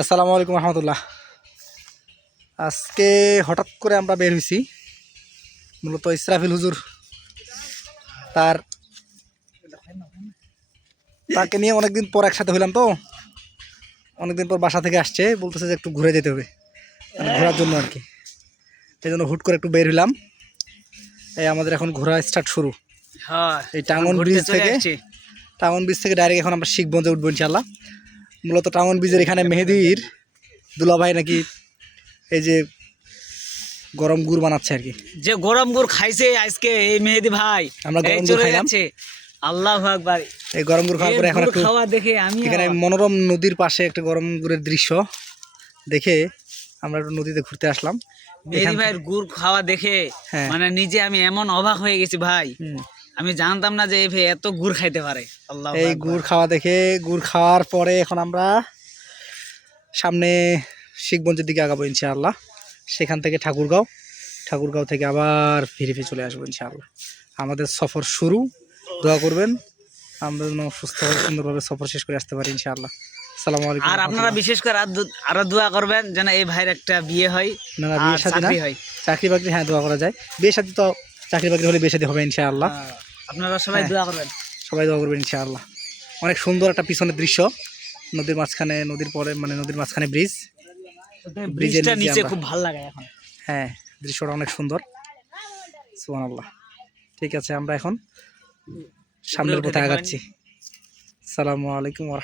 আসসালামু আলাইকুম রহমতুল্লাহ। আজকে হঠাৎ করে আমরা বের হয়েছি, মূলত ইসরাফিল হুজুর তাকে নিয়ে অনেকদিন পর একসাথে হইলাম। তো অনেকদিন পর বাসা থেকে আসছে, বলতেছে যে একটু ঘুরে যেতে হবে, মানে ঘোরার জন্য আর কি। এই জন্য হুট করে একটু বের হইলাম। এই আমাদের এখন ঘোরা স্টার্ট শুরু। এই টাঙ্গন ব্রিজ থেকে ডাইরেক্ট এখন আমরা শিখগঞ্জে উঠবো ইনশাল্লাহ। মূলত টাঙ্গন ব্রিজের এখানে মেহেদির দুলাভাই নাকি এই যে গরম গুড় বানাচ্ছে আর কি। যে গরম গুড় খাইছে আজকে এই মেহেদি ভাই, আমরা গরম গুড় খাইলাম। আল্লাহু আকবার। এই গরম গুড় খাওয়ার পরে এখন একটু খাওয়া দেখে আমি এখানে মনোরম নদীর পাশে একটা গরম গুড়ের দৃশ্য দেখে আমরা একটু নদীতে ঘুরতে আসলাম। মেহেদি ভাইয়ের গুড় খাওয়া দেখে মানে নিজে আমি এমন অবাক হয়ে গেছি ভাই। আমি জানতাম না যে এই ভাই এত গুড় খাইতে পারে। আল্লাহু আকবার। এই গুড় খাওয়া দেখে, গুড় খাওয়ার পরে এখন আমরা সামনে শিখগঞ্জের দিকে আগাবো ইনশাআল্লাহ। সেখান থেকে ঠাকুরগাঁও থেকে আবার ফিরে চলে আসবো ইনশাআল্লাহ। আমাদের সফর শুরু। দোয়া করবেন আমরা যেন সুস্থভাবে সুন্দরভাবে সফর শেষ করে আসতে পারি ইনশাআল্লাহ। আসসালামু আলাইকুম। আর আপনারা বিশেষ করে আরো দোয়া করবেন যেন এই ভাইয়ের একটা বিয়ে হয়। না বিয়ে শাদী না, চাকরি বাকরি, হ্যাঁ দোয়া করা যায়। বিয়ে শাদী তো চাকরি বাকরি হলে বিয়ে শাদী হবে ইনশাআল্লাহ। আপনারা সবাই দোয়া করবেন, সবাই দোয়া করবেন ইনশাআল্লাহ। অনেক সুন্দর একটা পিছনের দৃশ্য, নদীর মাঝখানে, নদীর পরে মানে নদীর মাঝখানে ব্রিজ, ব্রিজটা নিচে খুব ভালো লাগে এখন। হ্যাঁ দৃশ্যটা অনেক সুন্দর, সুবহানাল্লাহ। ঠিক আছে, আমরা এখন সামনের পথে আগাচ্ছি। আসসালামু আলাইকুম ওয়া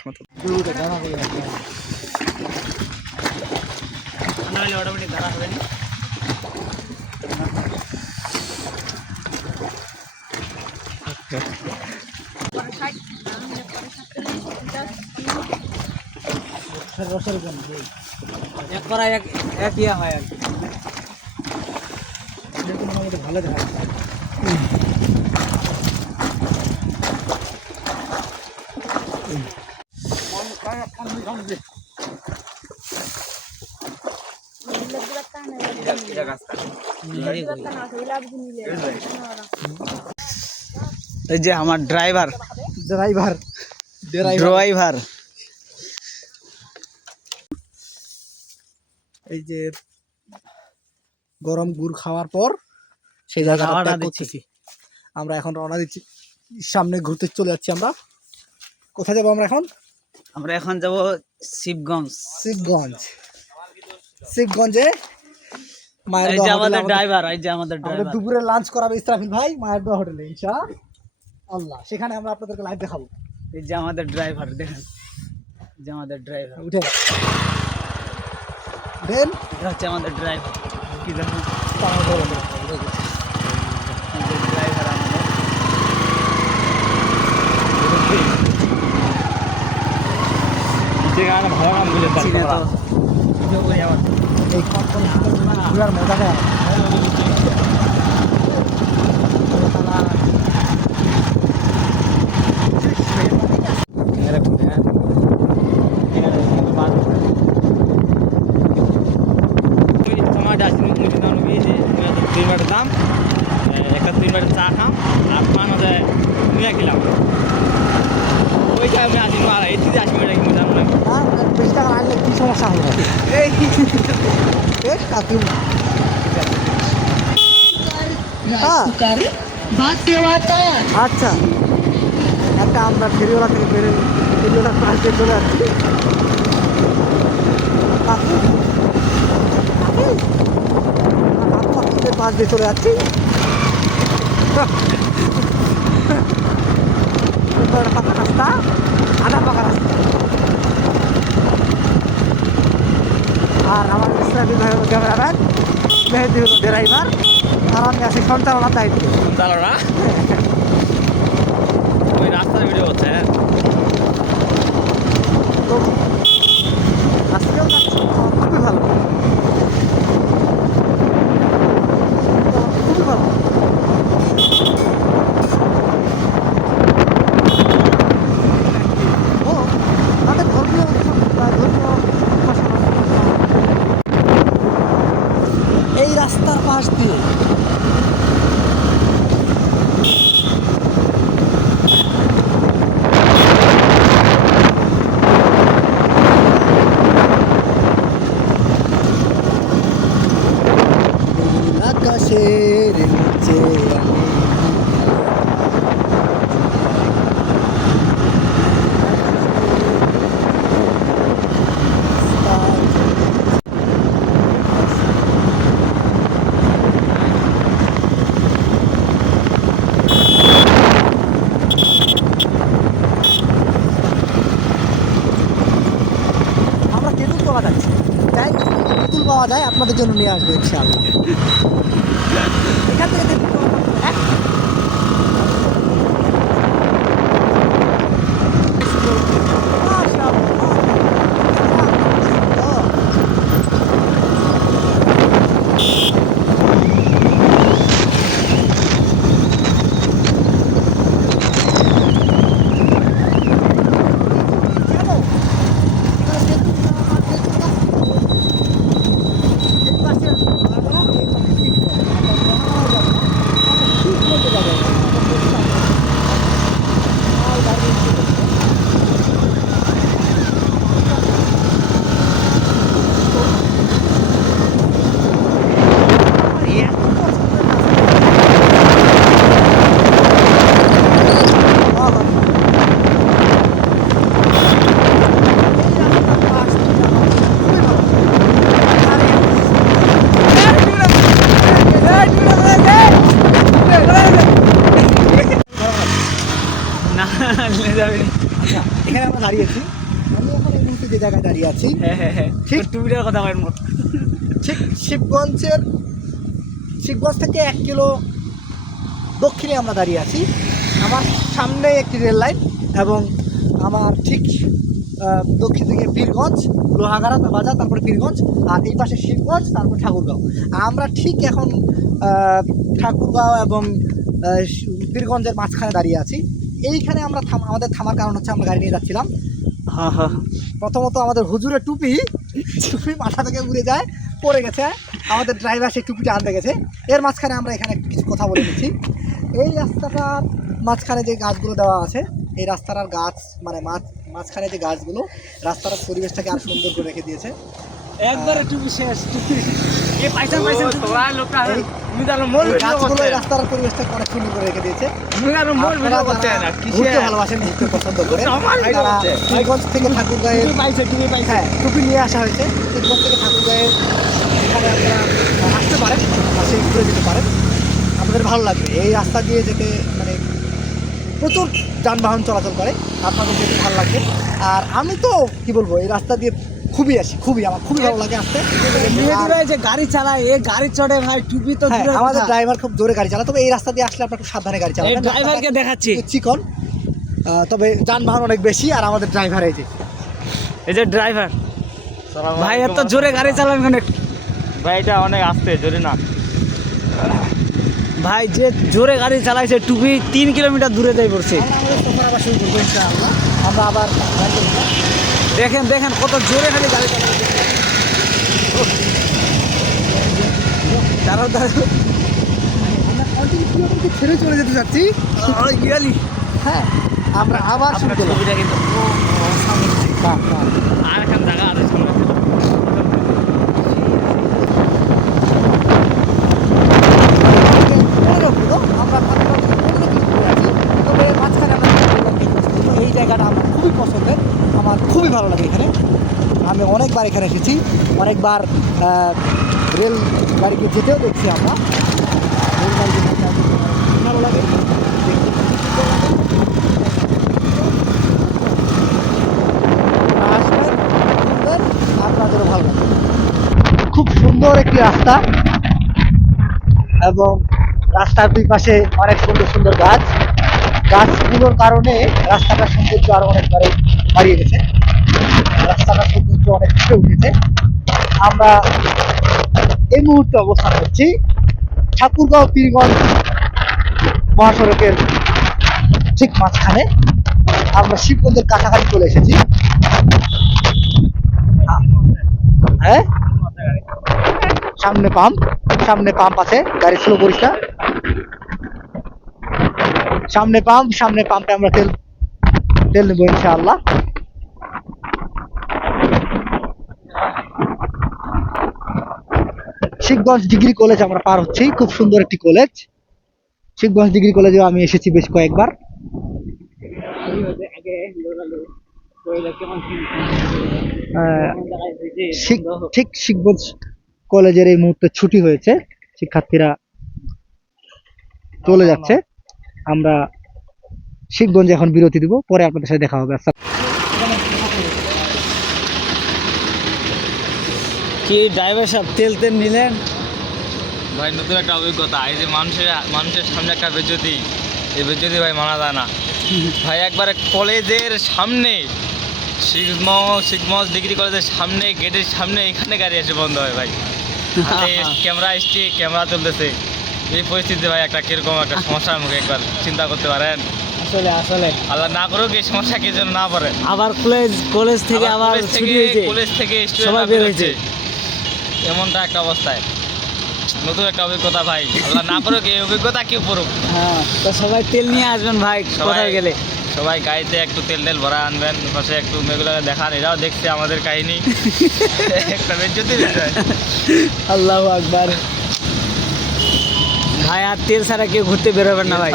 ভালো দেখা এই যে আমার ড্রাইভার এই যে গরম গুড় খাওয়ার পর সেই জায়গাটা ত্যাগ করতেছি। আমরা এখন রওনা দিচ্ছি, সামনে ঘুরতে চলে যাচ্ছি। আমরা কোথায় যাবো? আমরা এখন যাব শিবগঞ্জে মায়ের দুপুরে লাঞ্চ করাবে ইসরাফিল ভাই মায়ের দোয়া হোটেলে ইনশাআল্লাহ। সেখানে আমরা আপনাদেরকে লাইভ দেখাবো। এই যে আমাদের ড্রাইভার দেখেন, যে আমাদের ড্রাইভার উঠে দেন, এটা হচ্ছে আমাদের ড্রাইভার। কি দেখুন দাম একটা 3 বাটি চা খাম আর পান যায় নিয়ে খেলাম। ওইটা আমি আসি আর এই দিকে আসি এটা কিন্তু জানো না। বেশি টাকা আনলে কি সমস্যা হবে? আচ্ছা, একটা আমরা ফেরিওয়ালা থেকে ফেরিওয়ালার পাশ দিয়ে চলে যাচ্ছি। পাশ দিয়ে চলে যাচ্ছি। পাকা রাস্তা, আধা পাকা রাস্তা। আর আমার ইসরাফিল ভাই হলো ক্যামেরাম্যান, মেহেদি হলো ড্রাইভার, আর আমি আছি সঞ্চালনার দায়িত্বে। ওই রাস্তার ভিডিও হচ্ছে। তো আজকেও যাচ্ছি, খুবই ভালো, খুবই ভালো। ও তাদের ধর্মীয় এই রাস্তার পাশ দিয়ে পাওয়া যাচ্ছে, তাই পুতুল পাওয়া যায় আপনাদের জন্য নিয়ে আসবে ইনশাআল্লাহ। এখান থেকে দেখতে পাবেন, হ্যাঁ? না নিয়ে যাবে না। আচ্ছা, এখানে আমরা দাঁড়িয়েছি, আমি এখন এই মুহূর্তে যে জায়গায় দাঁড়িয়ে আছি হ্যাঁ ঠিক টুপিটার কথা বলেন মোট। ঠিক শিবগঞ্জ থেকে 1 কিলো দক্ষিণে আমরা দাঁড়িয়ে আছি। আমার সামনে একটি রেল লাইন এবং আমার ঠিক দক্ষিণ দিকে পীরগঞ্জ, লোহাগাড়া বাজার, তারপরে পীরগঞ্জ, আর এই পাশে শিবগঞ্জ, তারপর ঠাকুরগাঁও। আমরা ঠিক এখন ঠাকুরগাঁও এবং পীরগঞ্জের মাঝখানে দাঁড়িয়ে আছি। এইখানে আমরা আমাদের থামার কারণ হচ্ছে আমরা গাড়ি নিয়ে যাচ্ছিলাম। হ্যাঁ হ্যাঁ, প্রথমত আমাদের হুজুরের টুপি মাথা থেকে উড়ে যায়, পড়ে গেছে। আমাদের ড্রাইভার সেই টুপিটা আনতে গেছে। এর মাঝখানে আমরা এখানে কিছু কথা বলে নিচ্ছি। এই রাস্তাটার মাঝখানে যে গাছগুলো দেওয়া আছে, এই রাস্তাটার গাছ মানে মাঝখানে যে গাছগুলো রাস্তাটার পরিবেশটাকে আরো সুন্দর করে রেখে দিয়েছে। একবারে টুপি শেষ। টুপি এ পাইছেন তোরা লোকটা এই গাছগুলো এই রাস্তার পরিবেশটাকে অনেক সুন্দর করে রেখে দিয়েছে। আপনারা যারা ঘুরতে ভালোবাসেন, ঘুরতে পছন্দ করে, তারা পীরগঞ্জ থেকে ঠাকুরগাঁয়ে হ্যাঁ টুপি নিয়ে আসা হয়েছে। পীরগঞ্জ থেকে ঠাকুরগাঁয়ে এখানে আপনারা আসতে পারেন, আসে ঘুরে যেতে পারেন, আপনাদের ভালো লাগবে। এই রাস্তা দিয়ে যেতে মানে প্রচুর যানবাহন চলাচল করে, আপনাদের যেতে ভালো লাগবে। আর আমি তো কি বলবো, এই রাস্তা দিয়ে আমার খুবই ভালো লাগে আসতে। মেয়েরা যে গাড়ি চালায়, এই গাড়ি চড়ে ভাই টুপি তো হ্যাঁ, আমাদের ড্রাইভার খুব জোরে গাড়ি চালায়, তবে এই রাস্তা দিয়ে আসলে আপনার খুব সাবধানে গাড়ি চালাবেন। ড্রাইভারকে দেখাচ্ছি, চিকন, তবে যানবাহন অনেক বেশি। আর আমাদের ড্রাইভার এই যে ড্রাইভার ভাই এত জোরে গাড়ি চালান কেন? ভাই এটা অনেক আস্তে, জোরে না ভাই। যে জোরে গাড়ি চালাইছে টুপি 3 কিলোমিটার দূরে যাই পড়ছে। আবার শুরু করবো ইনশাআল্লাহ। আমরা আবার দেখেন দেখেন কত জোরে খালি গাড়ি চালাচ্ছে। দাঁড়াও দাঁড়াও, আমরা কন্টিনিউ কিলোমিটার ছেড়ে চলে যেতে যাচ্ছি। হ্যাঁ, আমরা আবার শুরু করবো। আর এখান জায়গা আছে সামনে। এই জায়গাটা আমার খুবই পছন্দের, আমার খুবই ভালো লাগে এখানে। আমি অনেকবার এখানে এসেছি, অনেকবার রেল গাড়িকে যেতেও দেখছি আমরা। রেল গাড়িকে ভালো লাগে, আপনাদেরও ভালো লাগে। খুব সুন্দর একটি রাস্তা এবং রাস্তার দুই পাশে অনেক সুন্দর সুন্দর গাছগুলোর কারণে রাস্তাটার সৌন্দর্য আরো অনেকবারে বাড়িয়ে গেছে। রাস্তাটার সৌন্দর্য অনেক ফুটে উঠেছে। আমরা এই মুহূর্তে অবস্থান করছি ঠাকুরগাঁও পীরগঞ্জ মহাসড়কের ঠিক মাঝখানে। আমরা শিবগঞ্জের কাছাকাছি চলে এসেছি। হ্যাঁ, সামনে পাম্প আছে, গাড়ি স্লো করিস না। সামনে পাম্পে আমরা তেল নেবো ইনশাআল্লাহ। শিবগঞ্জ ডিগ্রি কলেজ আমরা পার হচ্ছি, খুব সুন্দর একটি কলেজ। শিবগঞ্জ ডিগ্রি কলেজেও আমি এসেছি বেশ কয়েকবার। ঠিক শিবগঞ্জ কলেজের এই মুহূর্তে ছুটি হয়েছে, শিক্ষার্থীরা চলে যাচ্ছে। আমরা শিবগঞ্জে এখন বিরতি দিব, পরে আপনাদের সাথে দেখা হবে। কি ড্রাইভার সাহেব তেল তেল নিলেন? ভাই নতুন একটা অভিজ্ঞতা, এই যে মানুষের সামনে একটা বেজ্জতি, এই বেজ্জতি ভাই মানা যায় না ভাই। একবারে কলেজের সামনে, শিখমজ ডিগ্রি কলেজের সামনে, গেটের সামনে, এখানে গাড়ি এসে বন্ধ হয় ভাই। ক্যামেরা চলতেছে, এই পরিস্থিতিতে ভাই একটা কিরকম একটা সমস্যার মুখে একবার চিন্তা করতে পারেন। আসলে আসলে আল্লাহ না করুক এই সমস্যা কি যেন না পড়ে। আবার কলেজ থেকে আবার ছুটি হয়েছে, কলেজ থেকে সবাই বের হয়েছে। এমনটা একটা অবস্থায় নতুন একটা অভিজ্ঞতা ভাই। আল্লাহ না করুক এই অভিজ্ঞতা কেউ পড়ুক। হ্যাঁ, তো সবাই তেল নিয়ে আসবেন ভাই কোথায় গেলে। সবাই গাড়িতে একটু তেল ভরা আনবেন, পাশে একটু মেয়েগুলোকে দেখান, এরাও দেখছে আমাদের কাহিনী। একটা বেজ্জতি বিষয়। আল্লাহু আকবার। ভাই আর তেল ছাড়া কেউ ঘুরতে বেরোবেন না ভাই।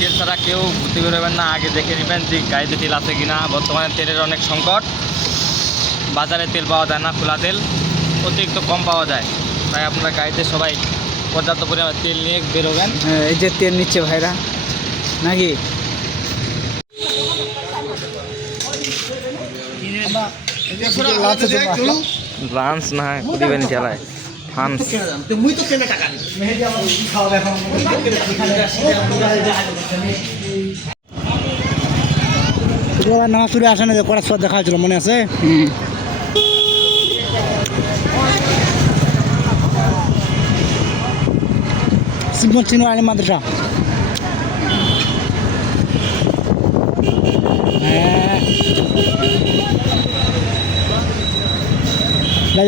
তেল ছাড়া কেউ ঘুরতে বেরোবেন না। আগে দেখে নেবেন যে গাড়িতে তেল আছে কিনা। বর্তমানে তেলের অনেক সংকট, বাজারে তেল পাওয়া যায় না, খোলা তেল অতিরিক্ত কম পাওয়া যায়। তাই আপনারা গাড়িতে সবাই পর্যাপ্ত পরিমাণে তেল নিয়ে বেরোবেন। হ্যাঁ, এই যে তেল নিচ্ছে ভাইরা নাকি। লাঞ্চ না দিবেন খেলায় ফান্স। নামাজ পড়ে আসে না যে কড়া সোয়াদ দেখা হয়েছিল, মনে আছে? শিবগঞ্জ চিনো আলী মাদ্রাসা। হ্যাঁ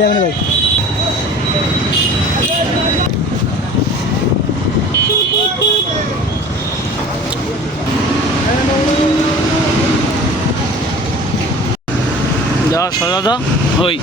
যাবেন ভাই। যাওয়ার সজা তো ওই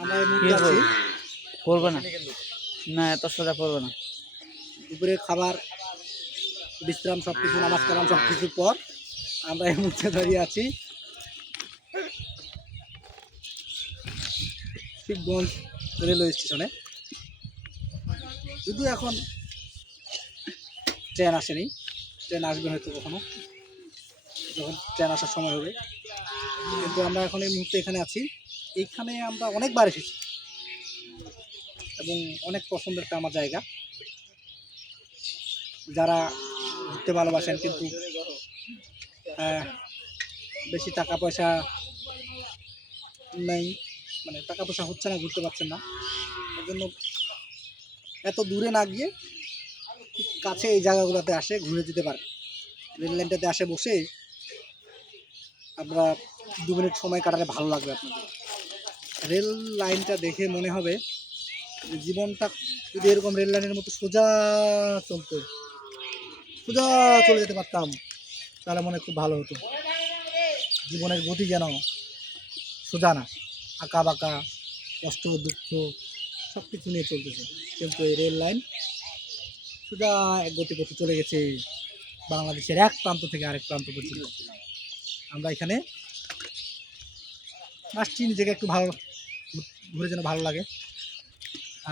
আমরা এই মুহূর্তে আছি পড়বে না, না এত সোজা পড়বে না। দুপুরের খাবার, বিশ্রাম, সব কিছু, নামাজ কালাম সব কিছুর পর আমরা এই মুহূর্তে দাঁড়িয়ে আছি শিবগঞ্জ রেলওয়ে স্টেশনে। যদিও এখন ট্রেন আসেনি, ট্রেন আসবে হয়তো কখনো, যখন ট্রেন আসার সময় হবে। কিন্তু আমরা এখন এই মুহূর্তে এখানে আছি। এইখানে আমরা অনেকবার এসেছি এবং অনেক পছন্দের একটা আমার জায়গা। যারা ঘুরতে ভালোবাসেন কিন্তু বেশি টাকা পয়সা নেই, মানে টাকা পয়সা হচ্ছে না, ঘুরতে পারছেন না, এর জন্য এত দূরে না গিয়ে খুব কাছে এই জায়গাগুলোতে আসে ঘুরে যেতে পারে। রেল লাইনটাতে আসে বসে আমরা 2 মিনিট সময় কাটালে ভালো লাগবে আপনাদের। রেল লাইনটা দেখে মনে হবে যে জীবনটা যদি এরকম রেল লাইনের মতো সোজা চলতো, সোজা চলে যেতে পারতাম, তাহলে মনে খুব ভালো হতো। জীবনের গতি যেন সোজা না, আঁকা বাঁকা, কষ্ট দুঃখ সব কিছু নিয়ে চলতেছে। কিন্তু এই রেল লাইন সোজা এক গতিপথে চলে গেছে বাংলাদেশের এক প্রান্ত থেকে আরেক প্রান্ত পর্যন্ত। আমরা এখানে আসছি নিজেকে একটু ভালো ঘুরে যেন ভালো লাগে।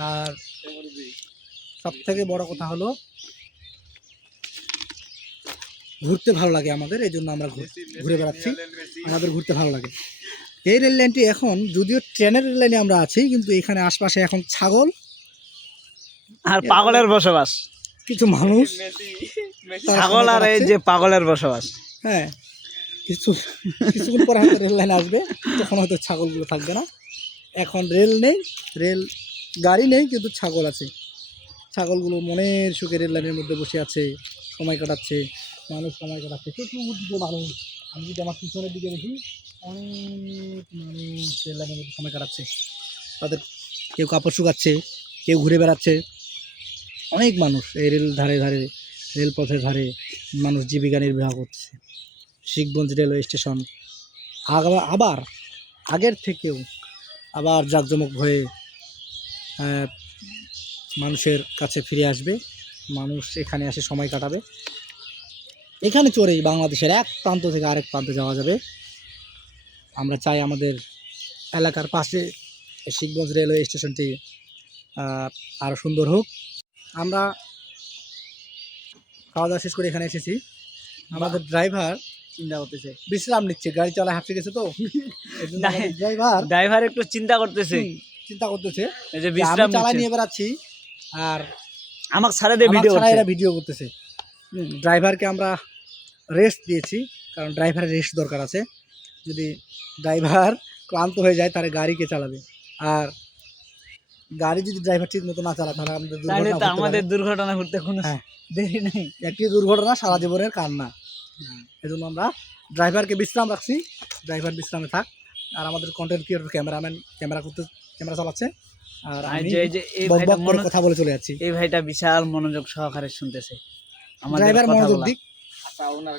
আর সব থেকে বড় কথা হলো ঘুরতে ভালো লাগে আমাদের, এই জন্য আমরা ঘুরে বেড়াচ্ছি, আমাদের ঘুরতে ভালো লাগে। এই রেল লাইনটি এখন যদিও ট্রেনের রেল লাইনে আমরা আছি, কিন্তু এখানে আশপাশে এখন ছাগল আর পাগলের বসবাস, কিছু মানুষ, ছাগল আর এই যে পাগলের বসবাস। হ্যাঁ, কিছুক্ষণ পরে হয়তো রেল লাইন আসবে, তখন হয়তো ছাগলগুলো থাকবে না। এখন রেল নেই, রেল গাড়ি নেই, কিন্তু ছাগল আছে। ছাগলগুলো মনের সুখে রেল লাইনের মধ্যে বসে আছে, সময় কাটাচ্ছে, মানুষ সময় কাটাচ্ছে, চতুর্দিকে মানুষ। আমি যদি আমার পিছনের দিকে দেখি, অনেক মানুষ রেল লাইনের মধ্যে সময় কাটাচ্ছে। তাদের কেউ কাপড় শুকাচ্ছে, কেউ ঘুরে বেড়াচ্ছে, অনেক মানুষ এই রেল ধারে ধারে, রেলপথের ধারে মানুষ জীবিকা নির্বাহ করছে। শিবগঞ্জ রেলওয়ে স্টেশন আবার আগের থেকেও আবার জাঁকজমক হয়ে মানুষের কাছে ফিরে আসবে। মানুষ এখানে এসে সময় কাটাবে। এখানে চড়েই বাংলাদেশের এক প্রান্ত থেকে আরেক প্রান্তে যাওয়া যাবে। আমরা চাই আমাদের এলাকার পাশে শিবগঞ্জ রেলওয়ে স্টেশনটি আরও সুন্দর হোক। আমরা খাওয়া দাওয়া শেষ করে এখানে এসেছি। আমাদের ড্রাইভার চিন্তা করতেছে, বিশ্রাম নিচ্ছে, গাড়ি চালা হাঁপসে গেছে তো ড্রাইভার ড্রাইভার একটু চিন্তা করতেছে, চিন্তা করতেছে এই যে যে আমি বিশ্রাম চালাই নিচ্ছে। নিয়ে বেড়াচ্ছি আর আমাকে ছাড়া দিয়ে আমার ভিডিও ছাড়া করছে। এরা ভিডিও করতেছে। ড্রাইভারকে আমরা রেস্ট দিয়েছি, কারণ ড্রাইভারের রেস্ট দরকার আছে। যদি ড্রাইভার ক্লান্ত হয়ে যায় তাহলে গাড়িকে চালাবে, আর গাড়ি যদি ড্রাইভার ঠিক মতো না চালায় তাহলে আমাদের তাহলে দুর্ঘটনা তো ঘটতে আমাদের পারে। দুর্ঘটনা ঘটতে কোনো হ্যাঁ। দেরি নেই। একটি দুর্ঘটনা সারা জীবনের কান্না। এজন্য আমরা ড্রাইভারকে বিশ্রাম রাখছি, ড্রাইভার বিশ্রামে থাক। আর আমাদের কন্টেন্ট ক্রিয়েটর ক্যামেরাম্যান ক্যামেরা চালাচ্ছে, আর আর আমি যে এই যে এই বক ভাইটা বক করে কথা বলে চলে যাচ্ছি। এই ভাইটা বিশাল মনোযোগ সহকারে শুনতেছে আমাদের ড্রাইভার মনোযোগ কথাগুলা। দিক। আচ্ছা ওনার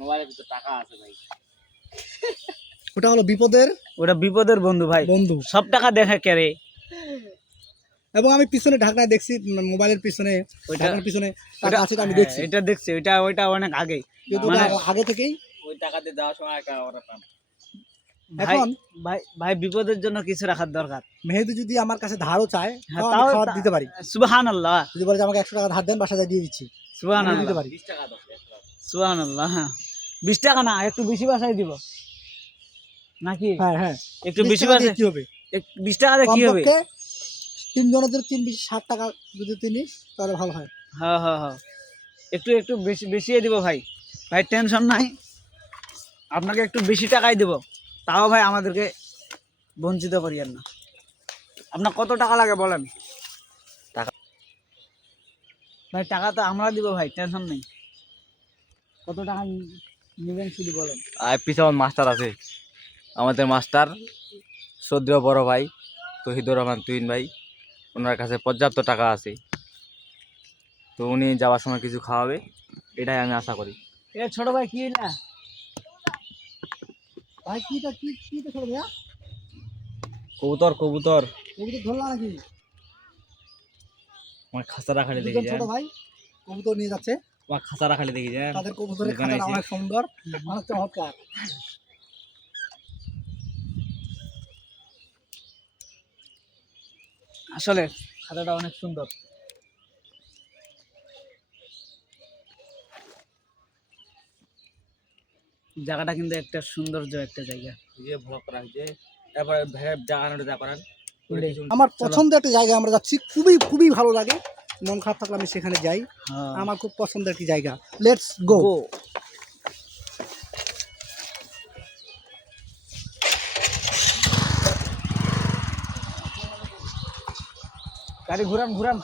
মোবাইলের ভিতরে টাকা আছে ভাই। ওটা হলো বিপদের ওটা বিপদের বন্ধু ভাই, বন্ধু। সব টাকা দেখে কেড়ে। এবং আমি পিছনে ঢাকনায় দেখছি, মোবাইলের পিছনে ওইটা ঢাকনার পিছনে টাকা আছে, তো আমি হ্যাঁ, দেখছি। এটা দেখছি, ওইটা অনেক আগে। কিন্তু মানে ওটা আগে থেকেই। ওই টাকা দিয়ে যাওয়ার সময় একটা ওরা পান। ভাই এখন ভাই ভাই বিপদের জন্য কিছু রাখার দরকার। মেহেদি যদি আমার কাছে ধারও চায় হ্যাঁ, তাও আমি তাও খাবার দিতে পারি। সুবহানাল্লাহ, যদি বলে যে আমাকে 100 টাকা ধার দেন, বাসা যায় দিয়ে দিচ্ছি, আমি সুবহানাল্লাহ, দিতে পারি। 20 টাকা দাও। সুবহানাল্লাহ। হ্যাঁ, 20 টাকা না, একটু বেশি বাসায় দিব নাকি? হ্যাঁ হ্যাঁ, একটু 20 বেশি টাকা দিয়ে বাসায়, কি হবে? 20 টাকা দিয়ে কি হবে? কমপক্ষে 3 জনের যদি 60 টাকা যদি তুই নিস তাহলে ভালো হয়। হ্যাঁ হ্যাঁ হ্যাঁ, একটু একটু বেশি বেশিয়ে দিব ভাই। ভাই টেনশন নাই, আপনাকে একটু বেশি টাকাই দেব, তাও ভাই আমাদেরকে বঞ্চিত করিয়েন না। আপনার কত টাকা লাগে বলেন? ভাই টাকা তো আমরা দিব ভাই, টেনশন নেই। কত টাকা নেবেন শুধু বলেন। আর পিছনে মাস্টার আছে, আমাদের মাস্টার শ্রদ্ধেয় বড় ভাই তহিদুর রহমান তুহিন ভাই, ওনার কাছে পর্যাপ্ত টাকা আছে, তো উনি যাওয়ার সময় কিছু খাওয়াবে, এটাই আমি আশা করি। এ ছোট ভাই কি না ভাই কিটা কি কি তো ছোট ভাইয়া, কবুতর কবুতর কবুতর ধরলা নাকি? আমার খাঁচা রাখালে দেখি দুজন যায়, ছোট ভাই কবুতর নিয়ে যাচ্ছে, আমার খাঁচা রাখালে দেখি যায়। তাদের কবুতরের দোকানে খাঁচাটা এসে। অনেক সুন্দর, অনেক চমৎকার। আসলে খাতাটা অনেক সুন্দর। জায়গাটা কিন্তু একটা সৌন্দর্য একটা জায়গা। যে ভ্লগ করা হয়েছে, তারপরে জায়গাটা যা করার আমার পছন্দের একটা জায়গা আমরা যাচ্ছি, খুবই খুবই ভালো লাগে। মন খারাপ থাকলে আমি সেখানে যাই, হ্যাঁ। আমার খুব পছন্দের একটি জায়গা। Let's go. গো। গাড়ি ঘুরান ঘুরান।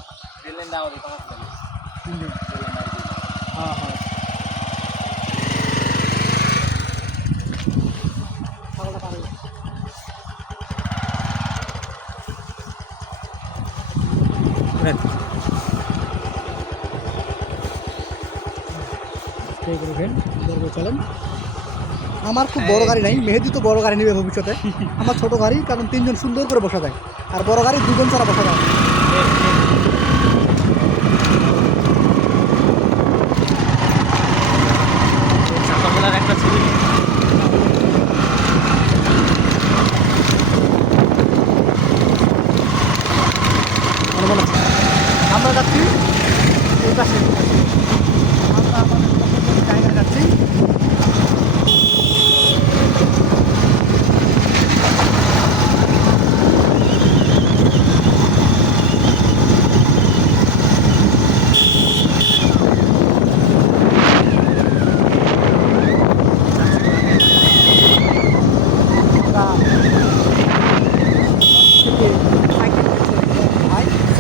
হ্যাঁ হ্যাঁ, চলেন। আমার খুব বড় গাড়ি নাই, মেহেদি তো বড় গাড়ি নেবে ভবিষ্যতে। আমার ছোট গাড়ি, কারণ 3 জন সুন্দর করে বসা যায়, আর বড় গাড়ি 2 জন ছাড়া বসা যায়। ছোটবেলার একটা ছবি। মনে আছে? আমরা যাচ্ছি এই পাশে, আমরা আমাদের পছন্দের জায়গায় যাচ্ছি।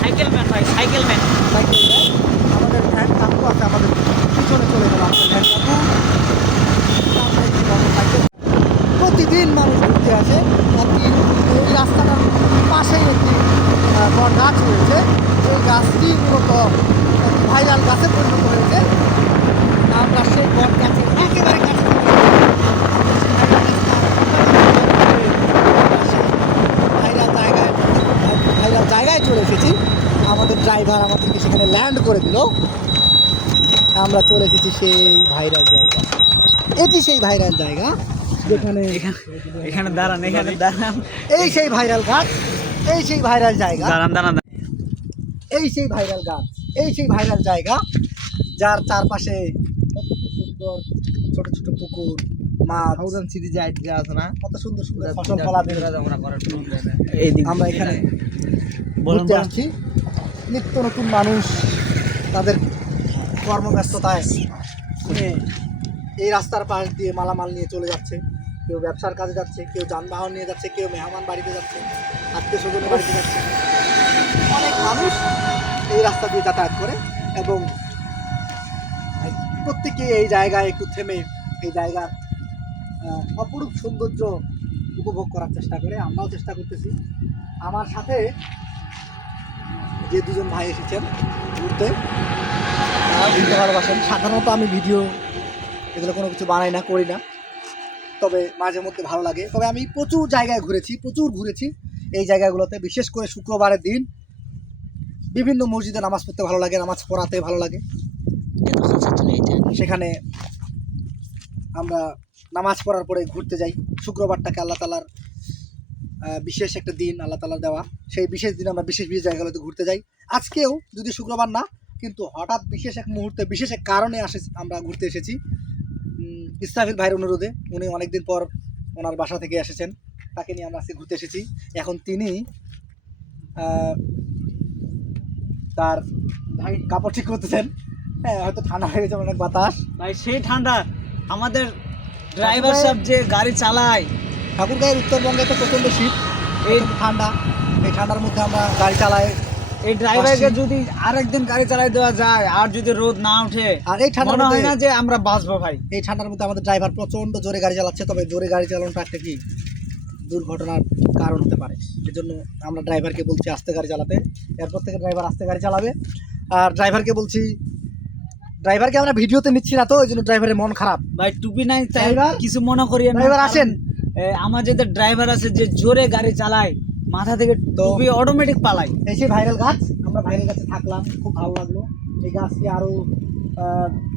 সাইকেল ম্যান ভাই, সাইকেল ম্যান। আমাদের ভ্যান কাকু আছে, আমাদের পিছনে চলে গেল আমাদের ভ্যান কাকু। তারপরে একটি মোটরসাইকেল। প্রতিদিন মানুষ ঘুরতে আসে। এই রাস্তাটার পাশেই একটি বট গাছ রয়েছে, এই গাছটি মূলত ভাইরাল গাছে পরিণত হয়েছে। আমরা সেই বট গাছের একেবারে কাছে ভাইরাল জায়গায় চলে এসেছি। আমাদের ড্রাইভার আমাদেরকে সেখানে ল্যান্ড করে দিল। আমরা চলে এসেছি সেই ভাইরাল জায়গা। এটি সেই ভাইরাল জায়গা যেখানে এখানে দাঁড়ান, এখানে দাঁড়ান। এই সেই ভাইরাল গাছ, এই সেই ভাইরাল জায়গা, দাঁড়ান দাঁড়ান। এই সেই ভাইরাল গাছ, এই সেই ভাইরাল জায়গা যার চারপাশে কত সুন্দর ছোট ছোট পুকুর, মাছ, থাউজেন্ড সিরিজ আইডিয়া আছে না, কত সুন্দর সুন্দর ফসল ফলাদের। এই দিক আমরা এখানে ঘুরতে আসছি। নিত্য নতুন মানুষ তাদের কর্মব্যস্ততায় এই রাস্তার পাশ দিয়ে মালামাল নিয়ে চলে যাচ্ছে। কেউ ব্যবসার কাজে যাচ্ছে, কেউ যানবাহন নিয়ে যাচ্ছে, কেউ মেহমান বাড়িতে যাচ্ছে, আত্মীয় স্বজনের বাড়িতে যাচ্ছে। অনেক মানুষ এই রাস্তা দিয়ে যাতায়াত করে এবং প্রত্যেকে এই জায়গায় একটু থেমে এই জায়গার অপরূপ সৌন্দর্য উপভোগ করার চেষ্টা করে। আমরাও চেষ্টা করতেছি। আমার সাথে যে দুজন ভাই এসেছেন ঘুরতে, তারা ঘুরতে ভালোবাসেন। সাধারণত আমি ভিডিও এগুলো কোনো কিছু বানাই না, করি না, তবে মাঝে মধ্যে ভালো লাগে। তবে আমি প্রচুর জায়গায় ঘুরেছি, প্রচুর ঘুরেছি এই জায়গাগুলোতে। বিশেষ করে শুক্রবারের দিন বিভিন্ন মসজিদে নামাজ পড়তে ভালো লাগে, নামাজ পড়াতে ভালো লাগে। সেখানে আমরা নামাজ পড়ার পরে ঘুরতে যাই। শুক্রবারটাকে আল্লাহ তাআলার বিশেষ একটা দিন, আল্লাহ তাআলার দেওয়া। সেই বিশেষ দিন আমরা বিশেষ বিশেষ জায়গাগুলোতে ঘুরতে যাই। আজকেও যদি শুক্রবার না, কিন্তু হঠাৎ বিশেষ এক মুহূর্তে বিশেষ এক কারণে আমরা ঘুরতে এসেছি। ইসরাফিল ভাইয়ের অনুরোধে, উনি অনেকদিন পর ওনার বাসা থেকে এসেছেন, তাকে নিয়ে আমরা আজকে ঘুরতে এসেছি। এখন তিনি তার কাপড় ঠিক করতেছেন। হ্যাঁ, হয়তো ঠান্ডা হয়ে গেছে, অনেক বাতাস। ভাই সেই ঠান্ডা আমাদের ড্রাইভার সাহেব যে গাড়ি চালায়, ঠাকুরগাঁয়ের উত্তরবঙ্গে তো প্রচণ্ড শীত, এই ঠান্ডা। এই ঠান্ডার মধ্যে আমরা গাড়ি চালাই। এই ড্রাইভারকে যদি আরেকদিন গাড়ি চালাই দেওয়া যায় আর যদি রোদ না ওঠে, আর এই ঠান্ডা মনে হয় না যে আমরা বাঁচবো ভাই। এই ঠান্ডার মধ্যে আমাদের ড্রাইভার প্রচণ্ড জোরে গাড়ি চালাচ্ছে। তবে জোরে গাড়ি চালানোটা একটা কি দুর্ঘটনার কারণ হতে পারে। এজন্য আমরা ড্রাইভারকে বলছি আস্তে গাড়ি চালাতে। এরপর থেকে ড্রাইভার আস্তে গাড়ি চালাবে। আর ড্রাইভারকে বলছি, ড্রাইভারকে আমরা ভিডিওতে নিচ্ছি না তো, ওই জন্য ড্রাইভারের মন খারাপ। ভাই টুপি নাই তাই ড্রাইভার, কিছু মনে করি না। ড্রাইভার আসেন। আমার যে ড্রাইভার আছে যে জোরে গাড়ি চালায়, মাথা থেকে টুপি অটোমেটিক পালাই। এই সেই ভাইরাল গাছ, আমরা ভাইরাল গাছে থাকলাম, খুব ভালো লাগলো। এই গাছটি আরও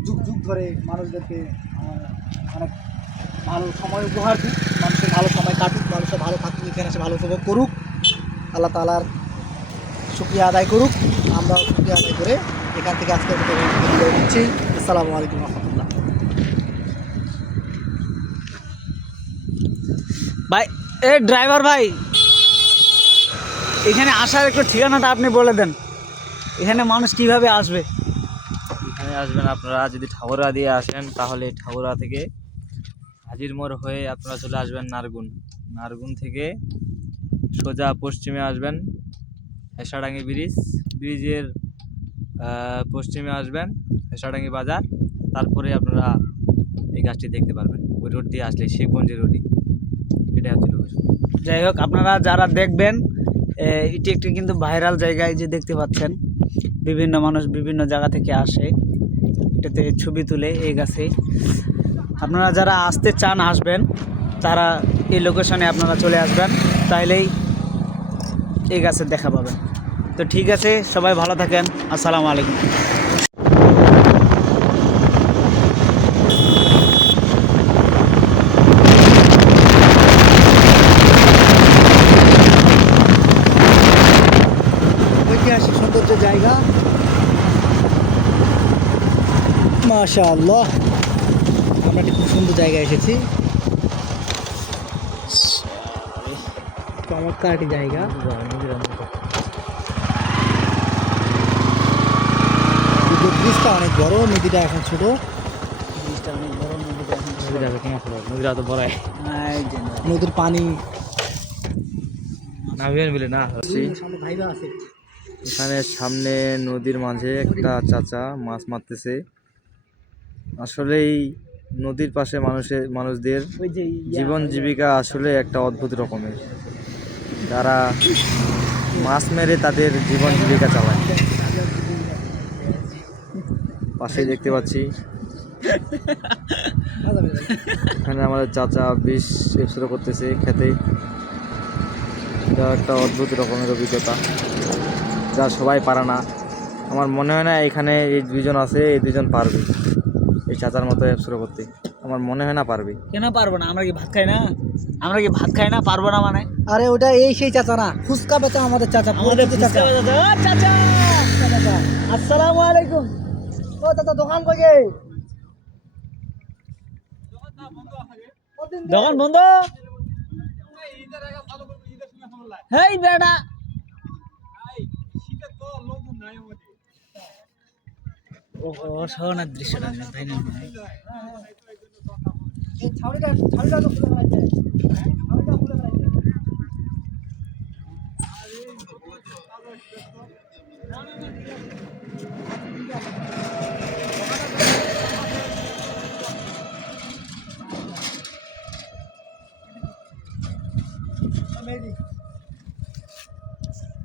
যুগ যুগ ধরে মানুষদেরকে অনেক ভালো সময় উপহার দিক, মানুষের ভালো সময় কাটুক, মানুষের ভালো থাকুক, এখানে এসে ভালো উপভোগ করুক, আল্লাহ তাআলার শুকরিয়া আদায় করুক। আমরাও শুকরিয়া আদায় করে এখান থেকে আজকের মতো বিদায় নিচ্ছি। আসসালামু আলাইকুম রহমতুল্লাহ। ভাই এ ড্রাইভার ভাই, এখানে আসার একটু ঠিকানাটা আপনি বলে দেন, এখানে মানুষ কিভাবে আসবে? এখানে আসবেন আপনারা যদি ঠাকুরা দিয়ে আসেন, তাহলে ঠাকুরা থেকে হাজির মোড় হয়ে আপনারা চলে আসবেন নারগুন। নারগুন থেকে সোজা পশ্চিমে আসবেন হেসাডাঙ্গি ব্রিজ, ব্রিজের পশ্চিমে আসবেন হেসাডাঙ্গি বাজার। তারপরে আপনারা এই গাছটি দেখতে পারবেন। ওই রোড দিয়ে আসলে শেখগঞ্জের রোডই, এটাই হচ্ছে লোকেশন। যাই হোক, আপনারা যারা দেখবেন, এটি একটি কিন্তু ভাইরাল জায়গায় যে দেখতে পাচ্ছেন, বিভিন্ন মানুষ বিভিন্ন জায়গা থেকে আসে এটাতে ছবি তুলে এই গাছে। আপনারা যারা আসতে চান আসবেন, তারা এই লোকেশনে আপনারা চলে আসবেন, তাইলেই এই গাছের দেখা পাবেন। তো ঠিক আছে, সবাই ভালো থাকেন। আসসালামু আলাইকুম। ঐতিহাসিক সৌন্দর্য জায়গা, মাশাআল্লাহ। আমরা একটি খুব সুন্দর জায়গায় এসেছি, চমৎকার একটি জায়গা। ব্রিজটা অনেক বড়, নদীটা এখন ছোট। ব্রিজটা অনেক বড়, নদীটা এখন ছোট। নদীটা তো বড়, এই যে নদী। নদীর পানি নামিয়ে মিলে না। সামনে ভাইবা আছে। এখানে সামনে নদীর মাঝে একটা চাচা মাছ মারতেছে। আসলে এই নদীর পাশে মানুষদের ওই যে জীবন জীবিকা আসলে একটা অদ্ভুত রকমের। তারা মাছ মেরে তাদের জীবন জীবিকা চালায়। পাশেই দেখতে পাচ্ছি এখানে আমাদের চাচা বিষ স্প্রে করতেছে খেতে। এটা একটা অদ্ভুত রকমের অভিজ্ঞতা, যা সবাই পারে না। আমার মনে হয় না এখানে এই দুইজন আছে, এই দুইজন পারবে এই চাচার মতো শুরু করতে। আমার মনে হয় না পারবে। কেন পারবো না? আমরা কি ভাত খাই না? আমরা কি ভাত খাই না? পারবো না মানে? আরে ওটা এই সেই চাচা না, ফুচকা বেচা আমাদের চাচা, আমাদের পরিচিত চাচা। চাচা, চাচা, আসসালামু আলাইকুম। ও চাচা দোকান কই গে? দোকান বন্ধ। হেই বেটা, ও অসাধারণ দৃশ্যটা তাই না? এই ছাউনিটা তো খুলে ফেলাইছে। ছাউনিটা খুলে ফেলাইছে।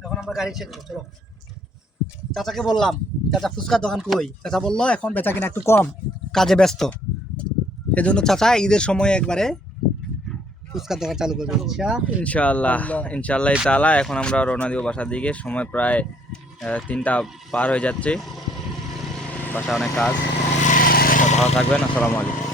এখন আমরা গাড়ি চেক করব, চলো। চাচাকে বললাম, চাচা ফুচকার দোকান কই? চাচা বললো এখন বেচা কিনা একটু কম, কাজে ব্যস্ত। সেজন্য চাচা ঈদের সময় একবারে ফুচকার দোকান চালু করবে। ইনশাআল্লাহ, ইনশাআল্লাহ তাআলা। এখন আমরা রওনা দিব বাসার দিকে। সময় প্রায় 3টা পার হয়ে যাচ্ছে। বাসায় অনেক কাজ। তো ভালো থাকবেন। আসসালামু আলাইকুম।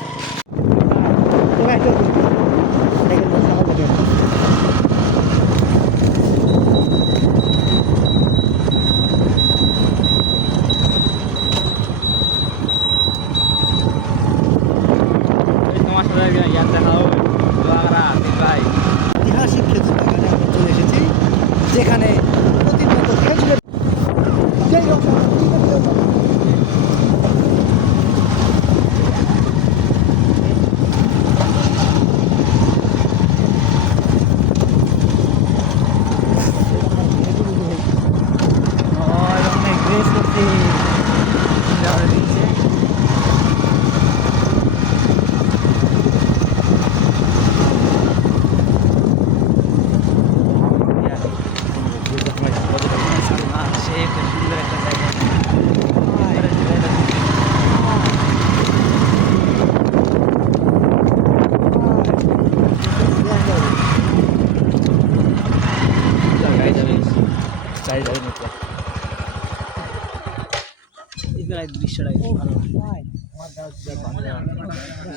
তোমার সাথে ইয়ার দেখা হবে। ভাই ঐতিহাসিক খেজুর বাগানে আমরা চলে এসেছি, যেখানে প্রতিনিয়ত খেজুরের যেই রকম দৃশ্যটা ভালো।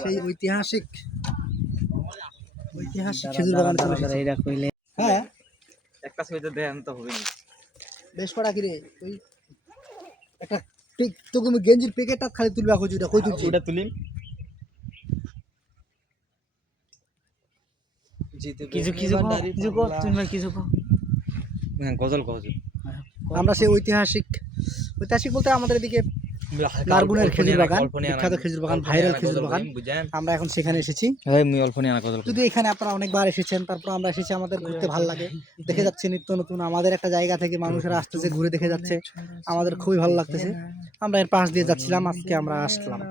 সেই ঐতিহাসিক খেজুর বাগানে চলে এসেছি। এইটা কইলে হ্যাঁ একটা ছবিতে দেন তো হবে না। বেশ করা কিরে, ওই একটা তো তুমি গেঞ্জির প্যাকেটটা খালি তুলবা খুঁজি, ওটা কই তুলছি? ওটা তুলিম। কিছু কিছু কিছু কো, তুমি ভাই কিছু কো। হ্যাঁ, গজল গজল। আমরা সেই ঐতিহাসিক বলতে আমাদের এদিকে লারগুনের খেজুর বাগান, বিখ্যাত খেজুর বাগান, ভাইরাল খেজুর বাগান, আমরা এখন সেখানে এসেছি। হয় মুই অল্প নিয়ে আনা গজল। যদি এখানে আপনারা অনেকবার এসেছেন, তারপর আমরা এসেছি, আমাদের ঘুরতে ভালো লাগে, দেখে যাচ্ছে নিত্য নতুন আমাদের একটা জায়গা থেকে মানুষেরা আসতেছে, ঘুরে দেখে যাচ্ছে, আমাদের খুবই ভালো লাগতেছে। আমরা এর পাশ দিয়ে যাচ্ছিলাম, আজকে আমরা আসলাম,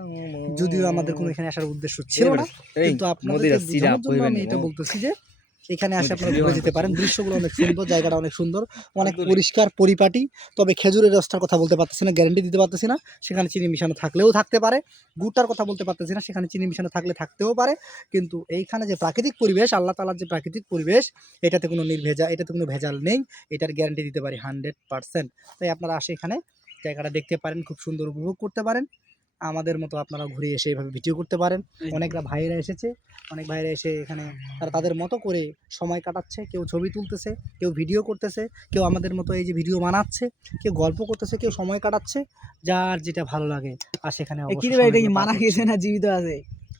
যদিও আমাদের কোনো এখানে আসার উদ্দেশ্য ছিল না, কিন্তু আপনাদের বোঝানোর জন্য আমি এটা বলতেছি যে এখানে আসে আপনারা ঘুরে যেতে পারেন। দৃশ্যগুলো অনেক সুন্দর, জায়গাটা অনেক সুন্দর, অনেক পরিষ্কার পরিপাটি। তবে খেজুরের রসটার কথা বলতে পারতেছি না, গ্যারান্টি দিতে পারতেছি না, সেখানে চিনি মিশানো থাকলেও থাকতে পারে। গুড়টার কথা বলতে পারতেছি না, সেখানে চিনি মিশানো থাকলে থাকতেও পারে। কিন্তু এইখানে যে প্রাকৃতিক পরিবেশ, আল্লাহ তাআলার যে প্রাকৃতিক পরিবেশ, এটাতে কোনো ভেজাল নেই, এটার গ্যারান্টি দিতে পারি 100%। তাই আপনারা আসে এখানে জায়গাটা দেখতে পারেন, খুব সুন্দর উপভোগ করতে পারেন। আমাদের মতো আপনারা ঘুরে এসে এইভাবে ভিডিও করতে পারেন। অনেকরা ভাইরা এসেছে, অনেক ভাইরা এসে এখানে তারা তাদের মতো করে সময় কাটাচ্ছে, কেউ ছবি তুলতেছে, কেউ ভিডিও করতেছে, কেউ আমাদের মতো এই যে ভিডিও বানাচ্ছে, কেউ গল্প করতেছে, কেউ সময় কাটাচ্ছে, যার যেটা ভালো লাগে। আর সেখানে মারা গেছে না জীবিত আছে?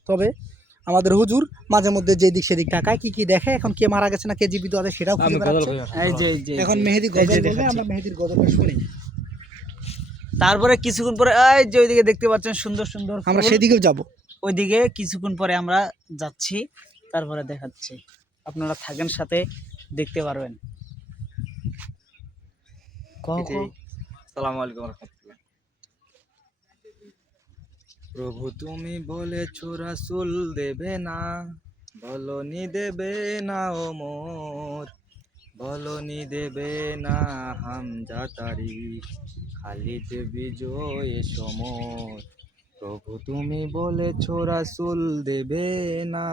তবে আমাদের হুজুর মাঝে মধ্যে যেদিক সেদিক তাকায়, কি দেখে, এখন কে মারা গেছে না কে জীবিত আছে সেটাও খুঁজে বেড়াচ্ছে। এখন মেহেদি গজল বলবে, আমরা মেহেদির গজলটা শুনি। তারপরে কিছুক্ষণ পরে এই যে ওইদিকে দেখতে পাচ্ছেন সুন্দর সুন্দর, আমরা সেদিকেও যাব। ওইদিকে কিছুক্ষণ পরে আমরা যাচ্ছি, তারপরে দেখাচ্ছি। আপনারা থাকেন সাথে, দেখতে পারবেন। আসসালামু আলাইকুম রাহমাতুল্লাহ। প্রভু তুমি বলেছো রাসূল দেবে না, বলনি দেবে না ওমর, বলনি দেবে না হামজা তারিখ, খালিদ বিজয় সমর। প্রভু তুমি বলেছো রাসূল দেবে না,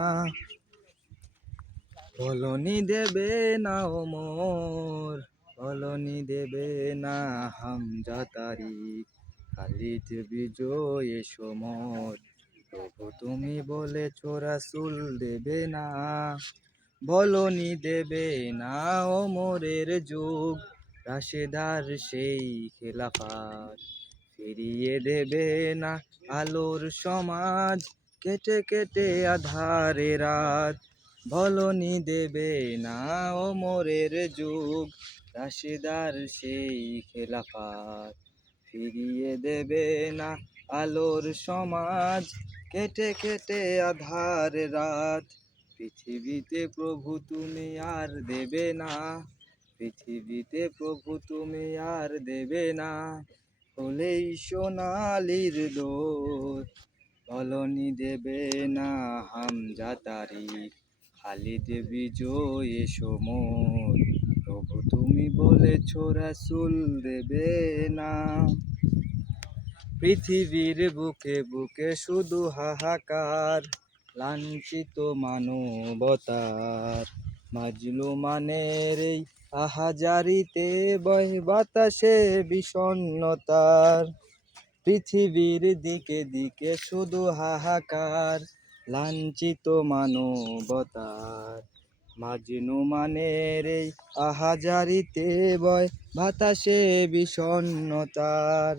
বলনি দেবে না ওমর, বলনি দেবে না হামজা তারিখ, খালিদ বিজয় সমর। প্রভু তুমি বলেছ রাসূল দেবে না, বলনি দেবে না ওমরের যুগ, রাশেদার সেই খেলাফত। ফিরিয়ে দেবে না আলোর সমাজ, কেটে কেটে আধারে রাত। বলনি দেবে না ওমরের যুগ, রাশেদার সেই খেলাফত। ফিরিয়ে দেবে না আলোর সমাজ, কেটে কেটে আধার রাত। পৃথিবীতে প্রভু তুমি আর দেবে না, পৃথিবীতে প্রভু তুমি আর দেবে না, হলেই সোনালির দোর। বলনি দেবে না হামজা তারিখ, খালিদ বিজয় সমর। প্রভু তুমি বলেছ রাসূল দেবে না। পৃথিবীর বুকে বুকে শুধু হাহাকার, লাঞ্ছিত মানবতার। মাজলুমানের এই আহাজারিতে বয় বাতাসে বিষণ্ণতার। পৃথিবীর দিকে দিকে শুধু হাহাকার, লাঞ্ছিত মানবতার। মাজলুমানের এই আহাজারিতে বয় বাতাসে বিষণ্ণতার।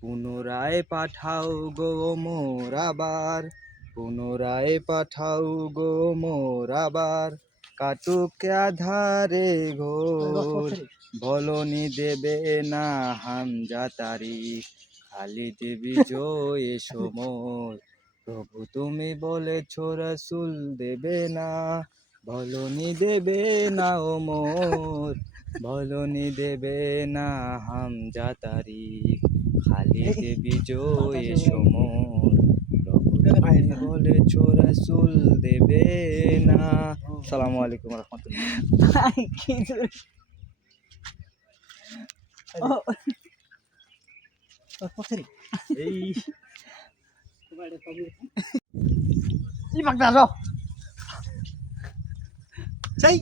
পুনরায় পাঠাও গো মোর আবার, পুনরায় পাঠাও গো মোর আবার, কাটুক আধারে ঘোর। বলনি দেবে না হামজা তারিখ, খালিদ বিজয় সমর। প্রভু তুমি বলেছ রাসূল দেবে না, বলনি দেবে না ওমর। বলনি দেবে না হামজা তারিখ, খালিদ বিজয় সমর। প্রভু তুমি বলেছ রাসূল দেবে না। আসসালামু আলাইকুম রহমতুল্লাহ। ভাই কি এই সেই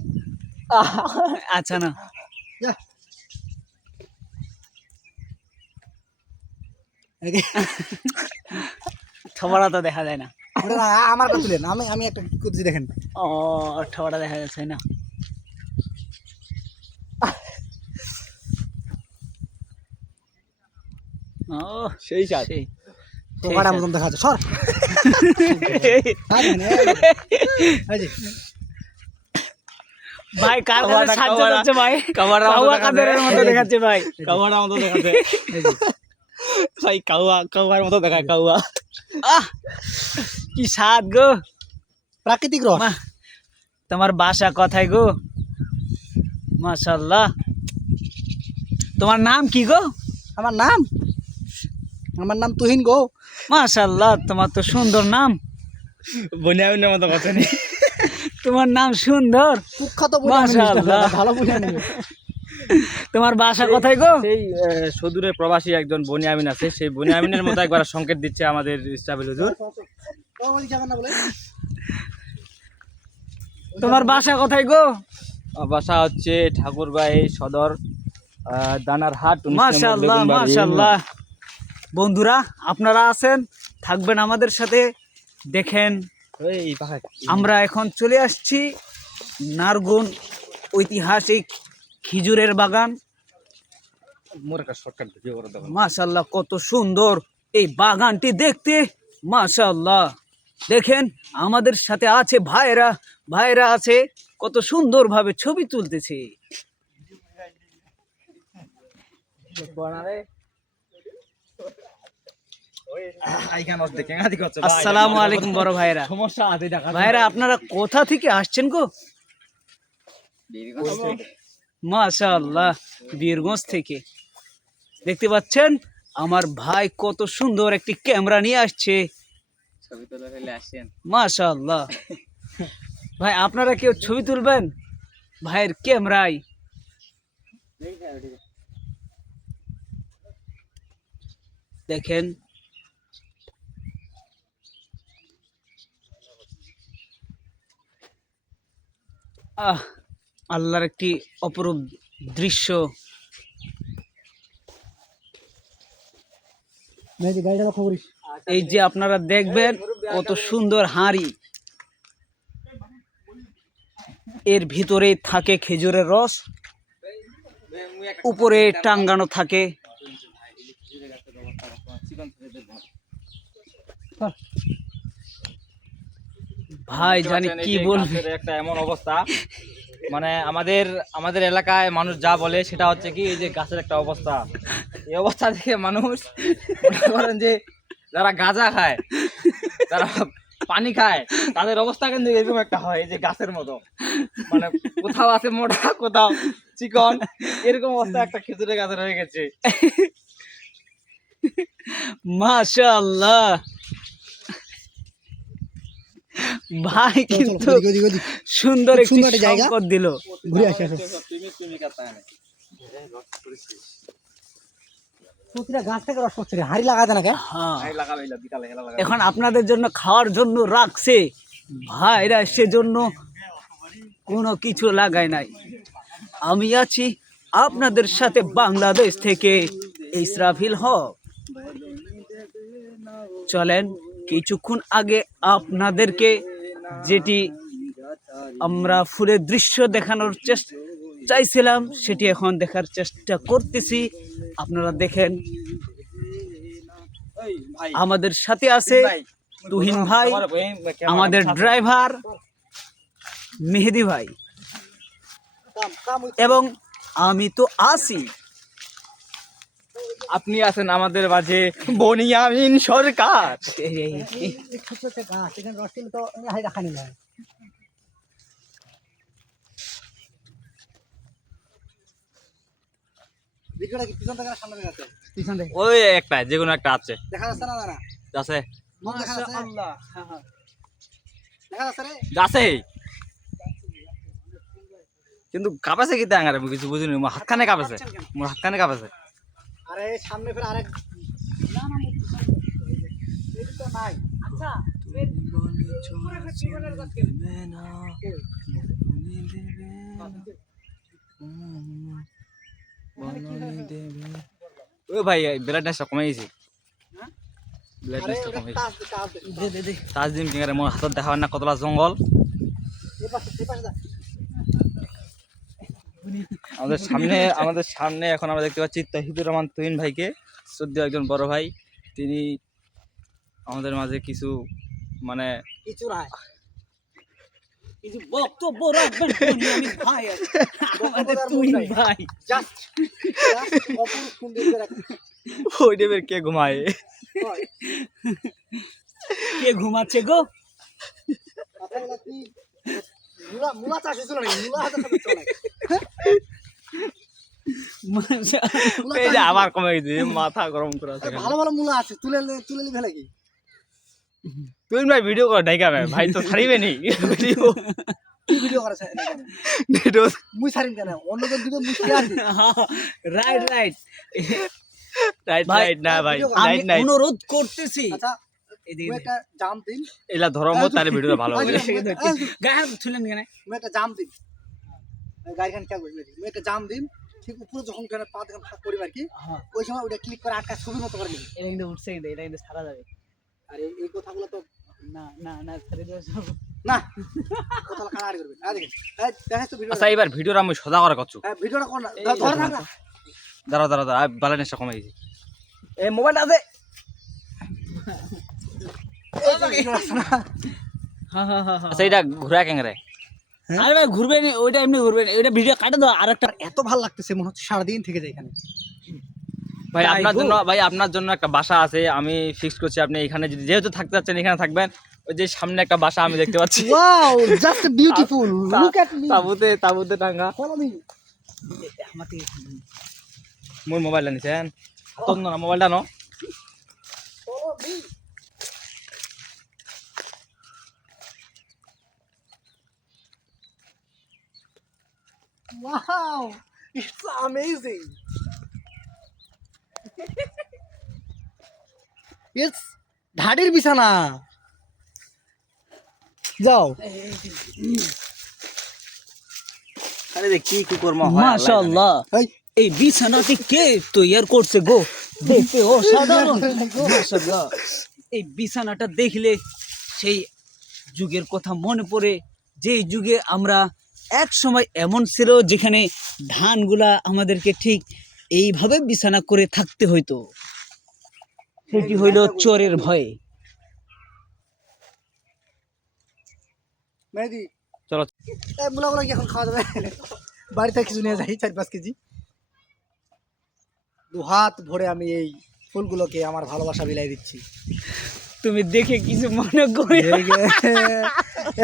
আচ্ছা না যা। এদিকে। ঠোবাটা তো দেখা যায় না। ওটা না, আমার কথা তুলেন, আমি আমি একটা কি করছি দেখেন। ও ঠোবাটা দেখা যাচ্ছে না। ও সেই সাথ। সেই পোকাটার মতন দেখা যাচ্ছে, সর। এই দেখেন, এই যে। ভাই কার কাছে কাওয়াটা, সাহায্য কাওয়াটা। করছে ভাই? কাওয়াটার মতো কাওয়া দেখাচ্ছে। কাদের মতো দেখাচ্ছে ভাই? কাওয়ার মতো দেখাচ্ছে এই যে। ভাই, কাওয়ার মতো দেখায় কাওয়া। আহ কি স্বাদ গো। প্রাকৃতিক রস। মা, তোমার বাসা কোথায় গো? মাশাআল্লাহ। তোমার নাম কি গো? আমার নাম, আমার নাম তুহিন গো। মাশাআল্লাহ, তোমার তো সুন্দর নাম। বনিয়ামিনের মতো কথা নেই। তোমার নাম সুন্দর। কুখ্যাত মাশাআল্লাহ। ভালো বলে নিবে। তোমার বাসা কোথায় গো? সেই সুদূরে প্রবাসী একজন বনিয়ামিন আছে, সেই বনিয়ামিনের মতো একবার সংকেত দিচ্ছে আমাদের ইসরাফিল হুজুর। ও বলি যাবেন না বলে। তোমার বাসা কোথায় গো? বাসা হচ্ছে ঠাকুরগাঁও সদর, দানারহাট। মাশাআল্লাহ মাশাআল্লাহ। বন্ধুরা আপনারা আছেন, থাকবেন আমাদের সাথে। দেখেন এই পাহাড়। আমরা এখন চলে আসছি নারগুন ঐতিহাসিক খেজুরের বাগান। মোর একটা শর্টকাট ভিডিও করে দাও। মাশাআল্লাহ, কত সুন্দর এই বাগানটি দেখতে। মাশাআল্লাহ, দেখেন আমাদের সাথে আছে ভাইরা, ভাইরা আছে, কত সুন্দরভাবে ছবি তুলতেছে। আসসালামু আলাইকুম বড় ভাইরা। সমস্যা আছে দেখা। ভাইরা আপনারা কোথা থেকে আসছেন গো? মাশাআল্লাহ, বীরগঞ্জ থেকে। দেখতে পাচ্ছেন আমার ভাই কত সুন্দর একটি ক্যামেরা নিয়ে আসছে। ছবি তোলা হলে আসেন। মাশাআল্লাহ। ভাই আপনারা কেউ ছবি তুলবেন ভাইয়ের ক্যামেরায়? দেখেন আল্লাহর একটি অপরূপ দৃশ্য। গাড়িটা লক্ষ্য করিস। এই যে আপনারা দেখবেন কত সুন্দর হাঁড়ি, এর ভিতরে থাকে খেজুরের রস, উপরে টাঙ্গানো থাকে। ভাই জানি কি বলবি, একটা এমন অবস্থা, মানে আমাদের আমাদের এলাকায় মানুষ যা বলে সেটা হচ্ছে কি, এই যে গাছের একটা অবস্থা, এই অবস্থা দেখে মানুষ মনে করেন যে যারা গাঁজা খায়, যারা পানি খায়, তাদের অবস্থা কিন্তু এরকম একটা হয়, এই যে গাছের মতো, মানে কোথাও আছে মোটা, কোথাও চিকন, এরকম অবস্থা একটা খেজুরের গাছের হয়ে গেছে। মাশাআল্লাহ ভাই, কিন্তু সুন্দর একটি সুন্দর একটা জায়গা। সম্পদ দিল। ঘুরে আসি আসো। প্রতিটা গাছ থেকে রস পড়ছে রে, হাড়ি লাগাতে না কেন? হ্যাঁ, এখন আপনাদের জন্য খাওয়ার জন্য রাখছে ভাইরা, সেজন্য কোনো কিছু লাগায় নাই। আমি আছি আপনাদের সাথে বাংলাদেশ থেকে ইসরাফিল হক। চলেন, কিছুক্ষণ আগে আপনাদেরকে যেটি আমরা ফুলের দৃশ্য দেখানোর চেষ্টা চাইছিলাম, সেটি এখন দেখার চেষ্টা করতেছি। আপনারা দেখেন, আমাদের সাথে আছে তুহিন ভাই, আমাদের ড্রাইভার মেহেদি ভাই, এবং আমি তো আছি। আপনি আছেন আমাদের মাঝে বনিয়ামিন সরকার। ছোট্ট একটা গাছ, এখানে রস ছিল তো হাড়ি রাখা নিল। ভিডিওটা কি পিছন থেকে না সামনে থেকে আছে? পিছন থেকে। ওই একটা যে কোনো একটা আছে, দেখা যাচ্ছে না দাদা? আছে মুখ দেখা যাচ্ছে? মাশাআল্লাহ, হ্যাঁ হ্যাঁ, দেখা যাচ্ছে রে? আছে, কিন্তু কাঁপেছে কি আঙারে, আমি কিছু বুঝিনি। মোর হাতখানে কাঁপেছে, মোর হাতখানে কাঁপেছে। আরে সামনে ফের আরেক, না না এই তো নাই। আচ্ছা ও ভাই, ব্লাডনেসটা কমে গেছে, আরে ব্লাডনেসটা ওটা কমে গেছে। তাজ তাজ দে দে দে। তাজদিন কিনারে মোর হাতত দেখাবার না কতলা জঙ্গল। এই পাশে যা। আমাদের সামনে এখন আমরা দেখতে পাচ্ছি তহিদুর রহমান তুহিন ভাইকে, শ্রদ্ধেয় একজন বড় ভাই। তিনি আমাদের মাঝে কিছু মানে কিছু নাই, কিছু বক্তব্য রাখবেন বনিয়ামিন ভাই, আমাদের তুহিন ভাই। জাস্ট অপূর্ব সুন্দর করে রাখছে। ওই টাইপের কে ঘুমায়, কে ঘুমাচ্ছে গো? কথাগুলো কি মুলা চাষ হয়েছিল নাকি? মুলা হাতে সাথে চলে। এই যে আবার কমে গেছে, মাথা গরম করে আছে। ভালো ভালো মুলা আছে, তুলে তুলে নিবে নাকি? তুহিন ভাই ভিডিও করে ডাইকা ভাই তো ছাড়িবে নি ভিডিও। কি ভিডিও করেছে? ভিডিও মুই ছাড়িম কেন? অন্যজন দিবে মুই ছাড়ি আর দিই। রাইট রাইট রাইট ভাই, রাইট না ভাই, আমি রাইট নাই। অনুরোধ করতেছি, আচ্ছা এদিকে মুই একটা জাম দিন, এলা ধর্ম তার ভিডিও ভালো হবে। গায়ে ছুলেন কেন? মুই একটা জাম দিন, গাড়িখান কে বসবে, মুই একটা জাম দিন, ঠিক উপরে যখন কেন পা দেখেন ফাঁক করি আর কি, হ্যাঁ, ওই সময় ওটা ক্লিক করে আটকা ছবির মতো করে নিবি। এটা কিন্তু উঠছে, কিন্তু এটা কিন্তু সারা যাবে আর এই কথাগুলো তো না না না, ছেড়ে দেওয়া যাবে না, কথা কাড়াকাড়ি করবে। আর দেখেন এই দেখাস তো ভিডিও। আচ্ছা এবার ভিডিওটা আমি সোজা করে করছো। হ্যাঁ ভিডিওটা কোন ধরে থাক না। দাঁড়াও দাঁড়াও দাঁড়াও, ব্যালেন্সটা কমে গেছে। এই মোবাইলটা দে। এই যে ভিডিও আছে না, হ্যাঁ হ্যাঁ হ্যাঁ, আচ্ছা এটা ঘুরা কেঙ্গরে, আরে ভাই ঘুরবে না, ওইটা এমনি ঘুরবে না, ওইটা ভিডিও কাটে দাও। আরেকটা এত ভালো লাগতেছে মনে হচ্ছে সারাদিন থেকে যায় এখানে। ভাই তাই আপনার গো। জন্য, ভাই আপনার জন্য একটা বাসা আছে, আমি ফিক্স করছি আপনি এখানে যেহেতু থাকতে যাচ্ছেন এখানে থাকবেন। ওই যে সামনে একটা বাসা আমি দেখতে পাচ্ছি, wow just beautiful, look at me, তাবুতে তাবুতে টাঙ্গা। Follow me. আমাকে মোর মোবাইলটা নিছেন, হাতত না মোবাইলটা ন। Follow me. Wow, it's amazing. It's ঢাডির বিছানা। যাও আরে দেখ কি কুকুর মাশাআল্লাহ, এই এই বিছানাটি কে তৈরি করছে গো? দেখতে অসাধারণ। মাশাআল্লাহ, এই বিছানাটা দেখলে সেই যুগের কথা মনে পড়ে, যে যুগে আমরা এক সময় এমন ছিল যেখানে ধানগুলা আমাদেরকে ঠিক এইভাবে বিছানা করে থাকতে হইতো। সেটি হইল চোরের ভয়ে। মেহেদি, চলো এই মুলাগুলো কি এখন খাওয়া যাবে? বাড়িতে কিছু নিয়ে যাই 4-5 কেজি। 2 হাত ভরে আমি এই ফুলগুলোকে আমার ভালোবাসা বিলাই দিচ্ছি। তুমি দেখে কিছু মনে করি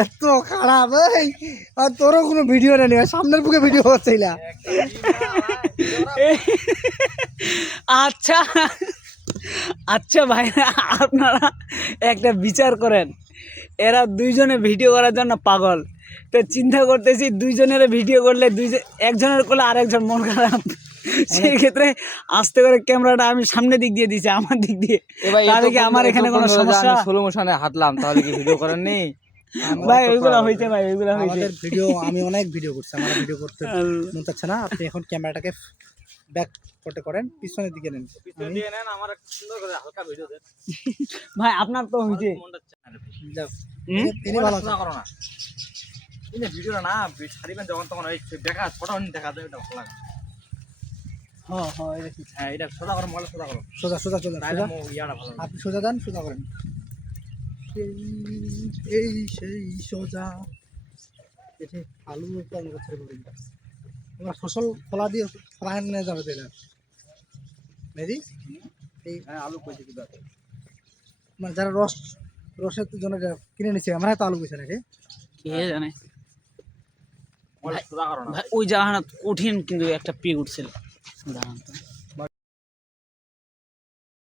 এত খারাপ এই, আর তোরও কোনো ভিডিও নেই, সামনের বুকে ভিডিও হচ্ছে না। আচ্ছা আচ্ছা ভাইরা, আপনারা একটা বিচার করেন, এরা দুইজনে ভিডিও করার জন্য পাগল। তো চিন্তা করতেছি দুইজনের ভিডিও করলে একজনের করলে আরেকজন মন খারাপ, সেই ক্ষেত্রে আস্তে করে ক্যামেরাটা আমি সামনে দিক দিয়ে দিছি, আমার দিক দিয়ে। তাহলে কি আমার এখানে কোনো সমস্যা? স্লো মোশনে হাঁটলাম, তাহলে কি ভিডিও করেননি? ভাই ওইগুলো হইতে ভাই, ওইগুলো হইতে। আমাদের ভিডিও, আমি অনেক ভিডিও করছি, আমার ভিডিও করতে মন চাচ্ছে না। আপনি এখন ক্যামেরাটাকে ব্যাক করতে করেন, পিছনের দিকে নেন। আমার সুন্দর করে হালকা ভিডিও দেন ভাই আপনার তো হইছে। যাও, হুম? তিনি ভালো আছেন। করো না এই ভিডিওটা না ছাড়িবেন যখন তখন ওই দেখা ফটো দেখা যায়, এটা ভালো লাগে। হ্যাঁ হ্যাঁ, এটা ঠিক। হ্যাঁ এটা সোজা করো, মোবাইল সোজা করো, সোজা সোজা সোজা তাহলে সোজা। ইয়াটা ভালো লাগে। আপনি সোজা যান, সোজা করেন। সেই সোজা এটি আলু উৎপাদন করছে বলুন। আমরা ফসল ফলা দিয়ে ফলা নিয়ে যাবে তাহলে মেদি এই হ্যাঁ আলু কইছে কি দাও, মানে যারা রসের জন্য যারা কিনে নিচ্ছে, আমরা তো আলু কইছে নাকি? কে জানে মোবাইল সোজা করো না। ভাই, ওই জাহানা কঠিন কিন্তু একটা পি উঠছিল। দাঁড়ান তো।